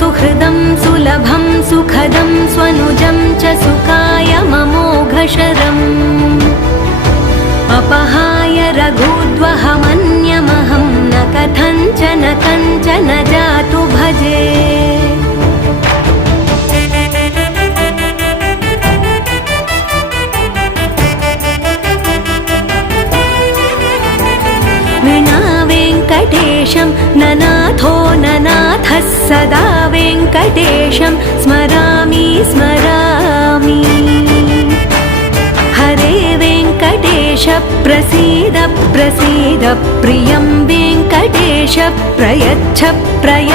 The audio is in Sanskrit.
सुहृदं सुलभं सुखदं स्वनुजं च सुखाय ममोघशरम् अपहाय रघुद्वहमन्यमहं न कथञ्चन कञ्चन जातु भजे। विना वेङ्कटेशं ननाथो ननाथः सदा वेङ्कटेशं स्मरामि स्मरामि। हरे वेङ्कटेश प्रसीद प्रसीद प्रियं वेङ्कटेश प्रयच्छ प्रयच्छ।